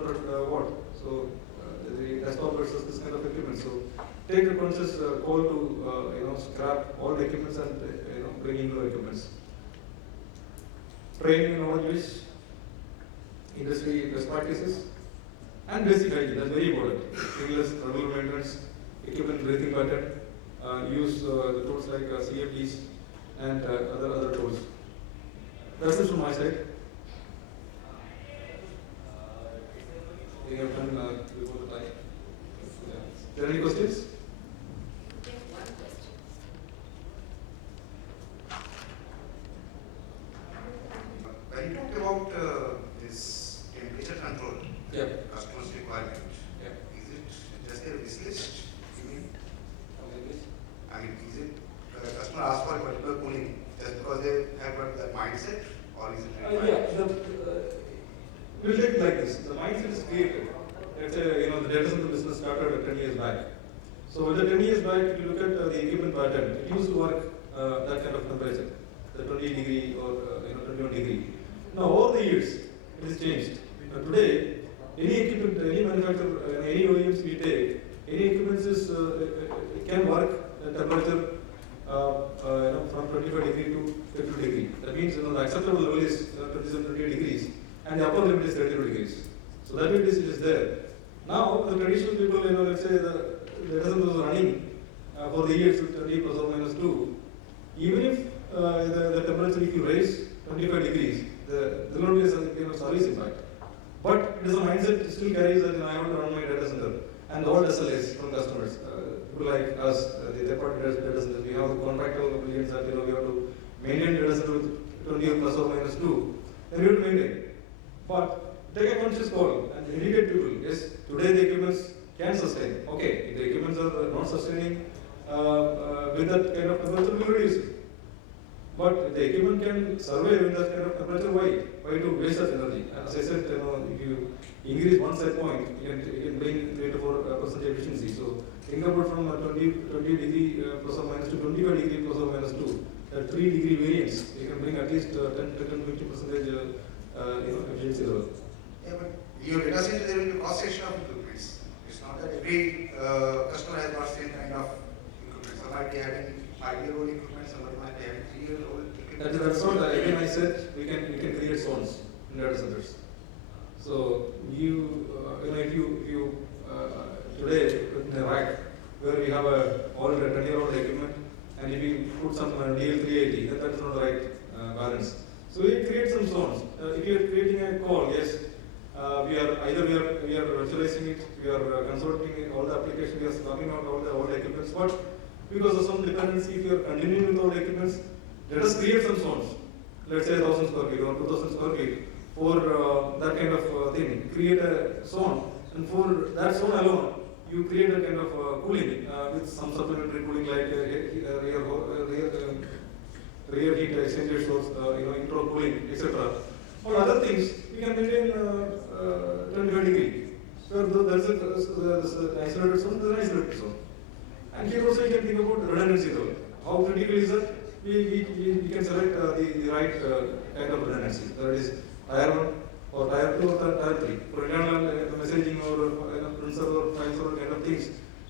200 watt. So the desktop versus this kind of equipment. So take a conscious call to scrap all the equipments and bring in new equipments. Training and knowledge base, industry best practices, and basic hygiene. That's very important. Cleanliness, regular maintenance, equipment breathing pattern, use the tools like CFDs and other tools. That's it from my side. We have done before the time. Are there any questions? When you talk about this temperature control, customers' requirement, is it just a wish list? You mean? I mean, is it the customer asks for a particular cooling just because they have got that mindset, or is it required? We'll take it like this. The mindset is created. Let's say the data center business started 10 years back. So with the 10 years back, if you look at the equipment pattern, it used to work that kind of temperature, the 20 degree or 21 degree. Now over the years, it has changed. Today, any equipment, any manufacturer, any OEMs we take, any equipment it can work at temperature from 25 degree to 50 degree. That means the acceptable level is 27, 28 degrees, and the upper limit is 32 degrees. So that is there. Now the traditional people, let's say the data center was running for the years 20 plus or minus 2. Even if the temperature, if you raise 25 degrees, there will be a service impact. But it is a mindset that still carries that I want to run my data center. And all SLAs from customers, people like us, the third-party data centers, we have the contractual obligations that we have to maintain data center with 20 plus or minus 2. Then we have to maintain. But take a conscious call and educate people. Yes, today the equipments can sustain. Okay, if the equipments are not sustaining with that kind of temperature, we will reduce it. But if the equipment can survive in that kind of temperature, why? Why to waste such energy? As I said, if you increase one set point, you can bring 3 to 4% efficiency. So think about from 20 degree plus or minus to 25 degree plus or minus 2. That 3 degree variance, you can bring at least 10 to 50% efficiency level. Yeah, but your data center there will be cross section of equipments. It's not that every customer has got same kind of equipment. Some might be having 5-year-old equipment, somebody might be having 3-year-old equipment. That's what again I said. We can create zones in data centers. So if you today in a rack where we have all 10-year-old equipment, and if you put some DL380, then that's not the right balance. So we create some zones. If you are creating a call, yes, we are virtualizing it, we are consulting all the applications, we are swapping out all the equipments. But because of some dependency, if you are continuing with all the equipments, let us create some zones. Let's say 1,000 square feet or 2,000 square feet for that kind of thing. Create a zone, and for that zone alone, you create a kind of cooling with some supplementary cooling like rear heat exchanger source, intro cooling, etc. Or other things, we can maintain 25 degree. So there's an isolated zone, there's an isolated zone. And here also you can think about redundancy though. How critical is that? We can select the right kind of redundancy. That is tier 1 or tier 2 or tier 3. For internal messaging or print server, file server kind of things,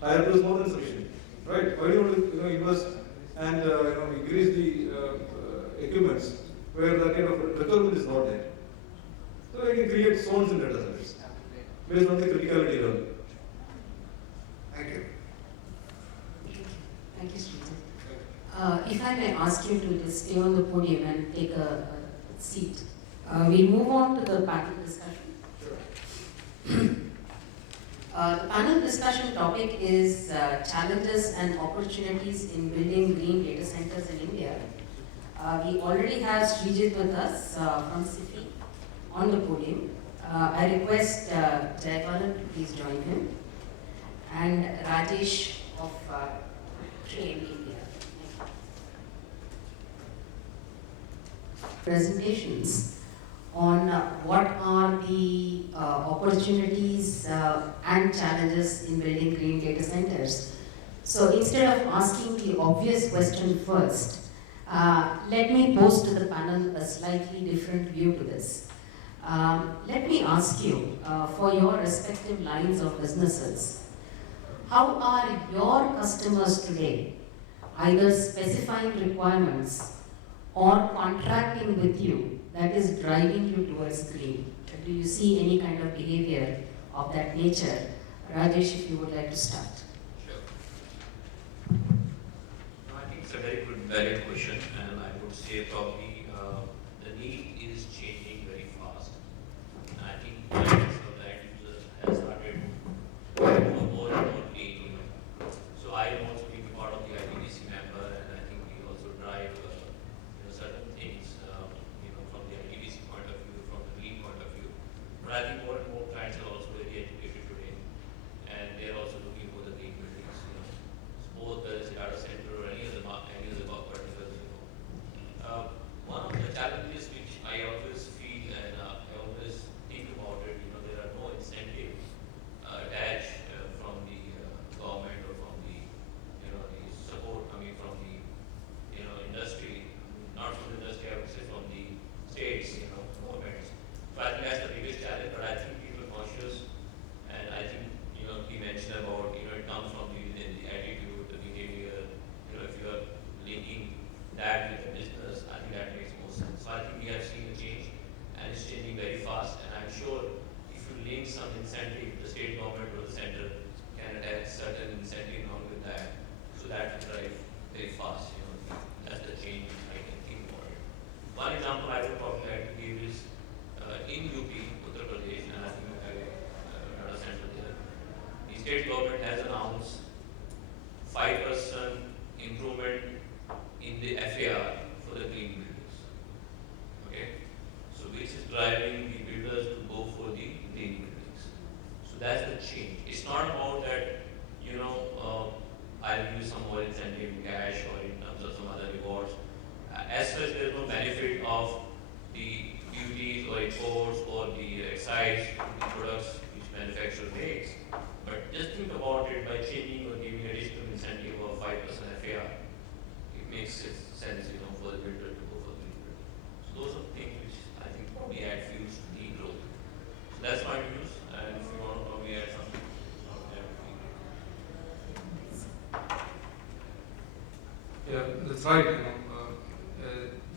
tier 2 is more than sufficient. Right? Why do you want to invest and increase the equipments where that kind of requirement is not there? So we can create zones in data centers based on the criticality level. Thank you. Thank you, Sridhar. If I may ask you to just stay on the podium and take a seat. We'll move on to the panel discussion. Sure. The panel discussion topic is challenges and opportunities in building green data centers in India. We already have Srijit with us from SIFI on the podium. I request Jayapalan to please join him, and Rajesh of Train India. Presentations on what are the opportunities and challenges in building green data centers. So instead of asking the obvious question first, let me pose to the panel a slightly different view to this. Let me ask you, for your respective lines of businesses, how are your customers today either specifying requirements or contracting with you that is driving you towards green? Do you see any kind of behavior of that nature? Rajesh, if you would like to start. Sure. No, I think it's a very good, valid question, and I would say probably the need is changing very fast. And I think the end user has started more and more clean. So I am also being part of the ITDC member, and I think we also drive certain things from the ITDC point of view, from the green point of view. But I think more and more clients are also very educated today, and they are also looking for the green buildings. Both whether it's a data center or any other particular. One of the challenges which I always feel, and I always think about it, there are no incentive attached from the government or from the the support coming from the industry, not from the industry, I would say from the states, governments. So I think that's the biggest challenge. But I think people are conscious, and I think he mentioned about it comes from the attitude, the behavior. If you are linking that with the business, I think that makes more sense. So I think we have seen a change, and it's changing very fast. And I'm sure if you link some incentive, the state government or the center can attach certain incentive along with that, so that will drive very fast. That's the change I can think about it. One example I would probably like to give is in UP, Uttar Pradesh, and I think we have a data center there. The state government has announced 5% improvement in the FAR for the green buildings. Okay? So which is driving the builders to go for the green buildings. So that's the change. It's not about that, I'll use some more incentive in cash or in terms of some other rewards. As such, there's no benefit of the duties or imports or the excise the products which manufacturer makes. But just think about it, by changing or giving additional incentive of 5% FAR, it makes sense, for the builder to go for the green building. So those are things which I think probably add fuels to the growth. So that's my views, and if you want to probably add something, Yeah, that's right.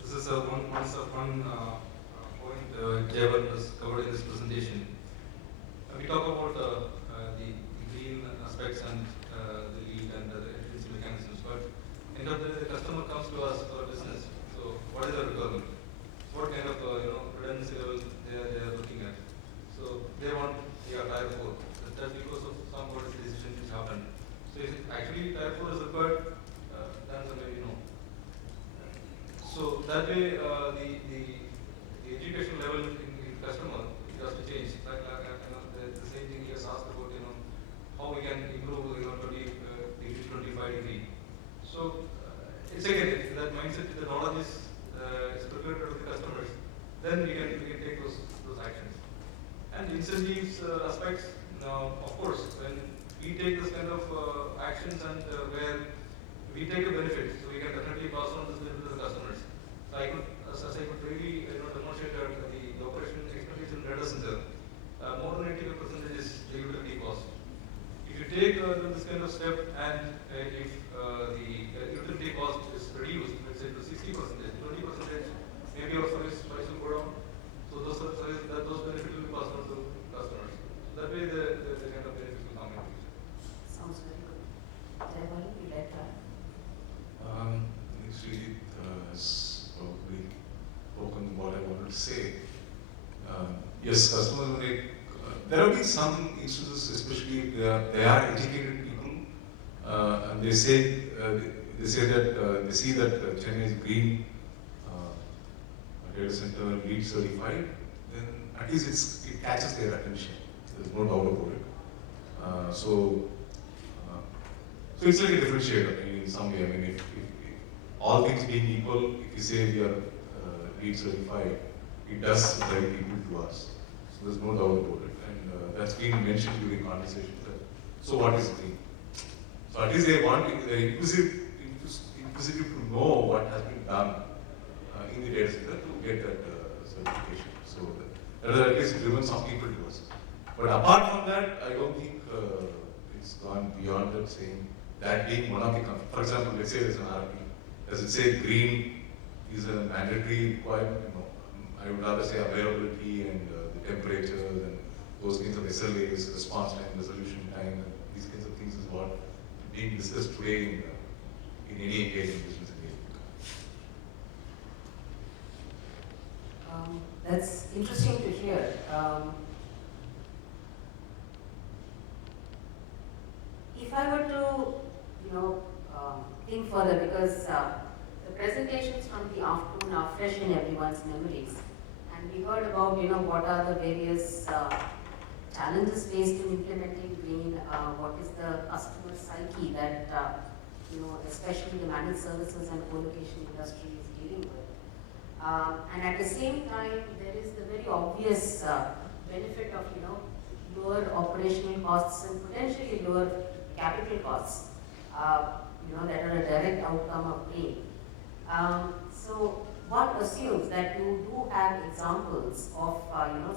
This is one point Jayawar has covered in this presentation. We talk about the green aspects and the lead and the efficiency mechanisms, but end of the day, the customer comes to us for a business. So what is the requirement? What kind of redundancy level they are looking at? So they want tier 4. That's because of some policy decisions which happened. So is it actually tier 4 is required? That's the way we know. So that way, the education level in customer has to change. Like the same thing he has asked about, how we can improve 25 degree. So it's again that mindset, the knowledge is prepared to the customers. Then we can take those actions. And incentives aspects. Now, of course, when we take this kind of actions and where we take a benefit, so we can definitely pass on this benefit to the customers. So I could, as I could really demonstrate that the operation expenditure in data center, more than 85% is the utility cost. If you take this kind of step and if the utility cost is reduced, let's say to 60%, 20%, maybe our service price will go down. So those benefits will be passed on to customers. So that way the kind of benefits will come in. Sounds very good. Jayawar, you like that? Srijit has probably spoken what I wanted to say. Yes, customers make. There have been some instances, especially if they are educated people, and they say they see that Chennai is green data center LEED certified, then at least it catches their attention. There's no doubt about it. So it's like a differentiator in some way. I mean, if all things being equal, if you say we are LEED certified, it does drive people to us. So there's no doubt about it. And that's been mentioned during conversations. So what is green? So at least they're inquisitive to know what has been done in the data center to get that certification. So that has at least driven some people to us. But apart from that, I don't think it's gone beyond that, saying that being one of the, for example, let's say there's an RP, does it say green is a mandatory requirement? No. I would rather say availability and the temperatures and those kinds of SLAs, response time, resolution time, and these kinds of things is what being discussed today in any engagement, business engagement. That's interesting to hear. If I were to, think further, because the presentations from the afternoon are fresh in everyone's memories, and we heard about, what are the various challenges faced in implementing green, what is the customer psyche that, especially the managed services and co-location industry is dealing with. And at the same time, there is the very obvious benefit of, lower operational costs and potentially lower capital costs, that are a direct outcome of green. So one assumes that you do have examples of,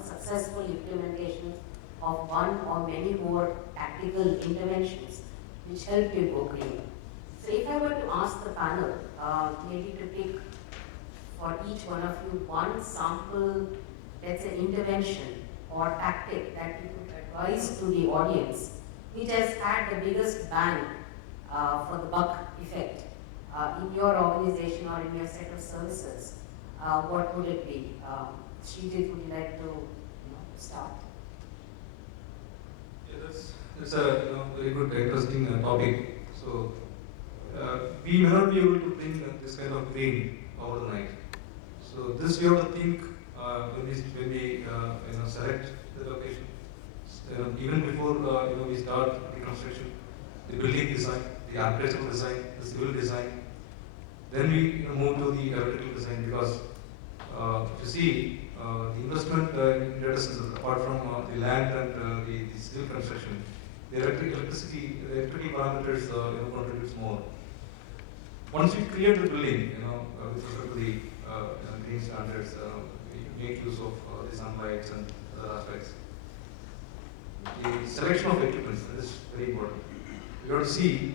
successful implementation of one or many more tactical interventions which help you go green. So if I were to ask the panel, maybe to pick for each one of you one sample, let's say, intervention or tactic that you could advise to the audience, which has had the biggest bang for the buck effect in your organization or in your set of services, what would it be? Srijit, would you like to start? Yeah, that's a very good, interesting topic. So we may not be able to bring this kind of green overnight. So this we have to think when we select the location. Even before we start the construction, the building design, the architectural design, the civil design. Then we move to the electrical design, because you see the investment in data centers, apart from the land and the civil construction, the electrical parameters contributes more. Once we create the building, with respect to the green standards, we make use of the sunlights and other aspects. The selection of equipment is very important. You have to see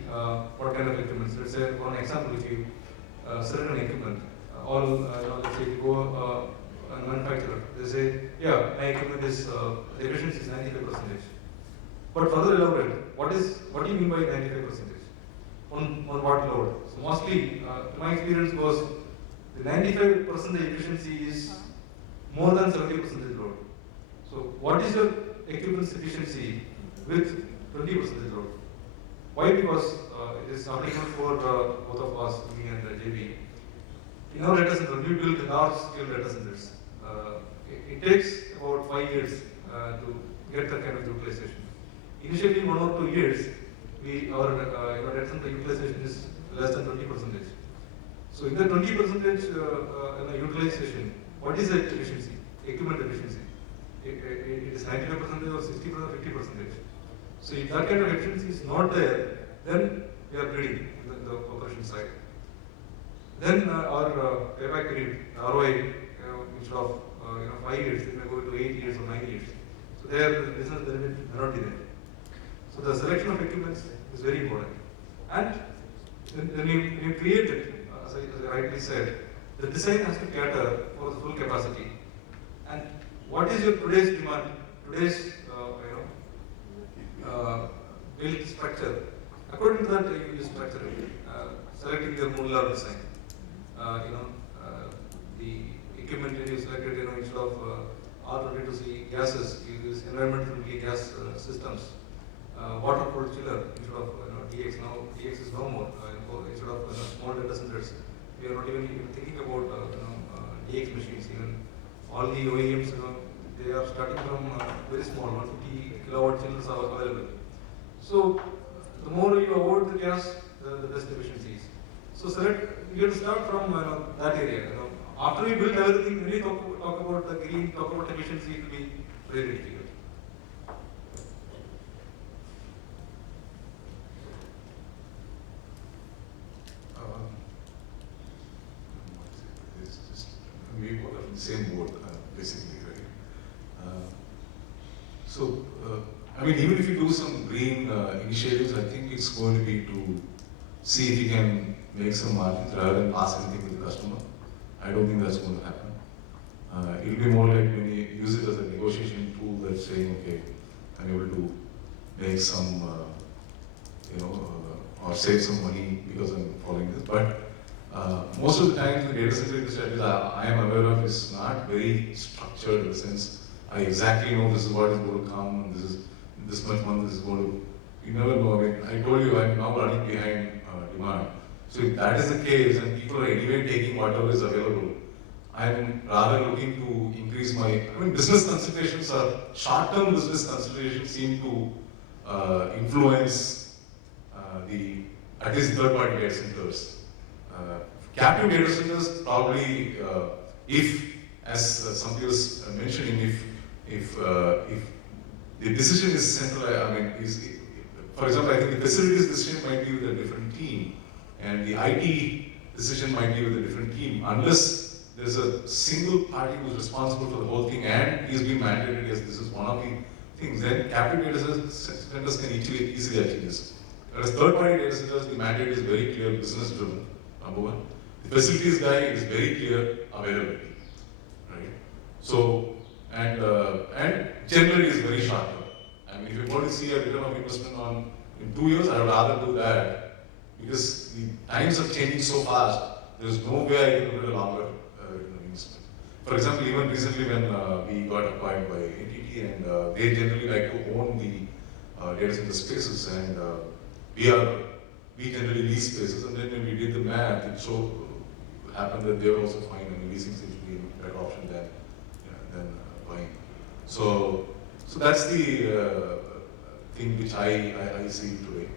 what kind of equipment. Let's say, for an example, if you select an equipment, let's say you go a manufacturer, they say, yeah, my equipment is the efficiency is 95%. But further elaborate, what do you mean by 95%? On what load? So mostly, my experience was the 95% efficiency is more than 70% load. So what is your equipment's efficiency with 20% load? Why? Because it is applicable for both of us, me and JB. In our data center, we build large-scale data centers. It takes about 5 years to get that kind of utilization. Initially, 1 or 2 years, our data center utilization is less than 20%. So in the 20% utilization, what is the efficiency? Equipment efficiency. It is 95% or 60% or 50%. So if that kind of efficiency is not there, then we are bleeding the operation side. Then our payback period, ROI, instead of 5 years, it may go to 8 years or 9 years. So there, the business benefit may not be there. So the selection of equipment is very important. And when you create it, as I rightly said, the design has to cater for the full capacity. And what is your today's demand, today's build structure? According to that, you structure it. Selecting the modular design. The equipment you selected, instead of R22C gases, you use environmental-friendly gas systems. Water-cooled chiller instead of DX. Now DX is no more. Instead of small data centers, we are not even thinking about DX machines. Even all the OEMs, they are starting from very small, 150 kilowatt chillers are available. So the more you avoid the gas, the best efficiencies. So you have to start from that area. After we build everything, when we talk about the green, talk about efficiency, it will be very difficult. We work on the same board, basically, right? So, I mean, even if you do some green initiatives, I think it's going to be to see if you can make some margins rather than pass anything to the customer. I don't think that's going to happen. It'll be more like when you use it as a negotiation tool that's saying, okay, I'm able to make some, or save some money because I'm following this. But most of the time, the data center industry I am aware of is not very structured in the sense I exactly know this is what is going to come, and this much month is going to. You never know. I mean, I told you I'm now running behind demand. So if that is the case, and people are anyway taking whatever is available, I'm rather looking to increase my. I mean, business considerations are short-term business considerations seem to influence the at least third-party data centers. Captive data centers probably, if as somebody was mentioning, if the decision is centralized, I mean, for example, I think the facilities decision might be with a different team, and the IT decision might be with a different team, unless there's a single party who's responsible for the whole thing and he's been mandated as this is one of the things, then captive data centers can easily achieve this. Whereas third-party data centers, the mandate is very clear, business-driven, number one. The facilities guy is very clear, availability, right? So, and generally is very short term. I mean, if you want to see a return of investment in 2 years, I would rather do that because the times are changing so fast. There's no way I can do a longer investment. For example, even recently when we got acquired by NTT, and they generally like to own the data center spaces, and we generally lease spaces, and then when we did the math, it happened that they were also fine, and leasing seems to be a better option than buying. So that's the thing which I see today.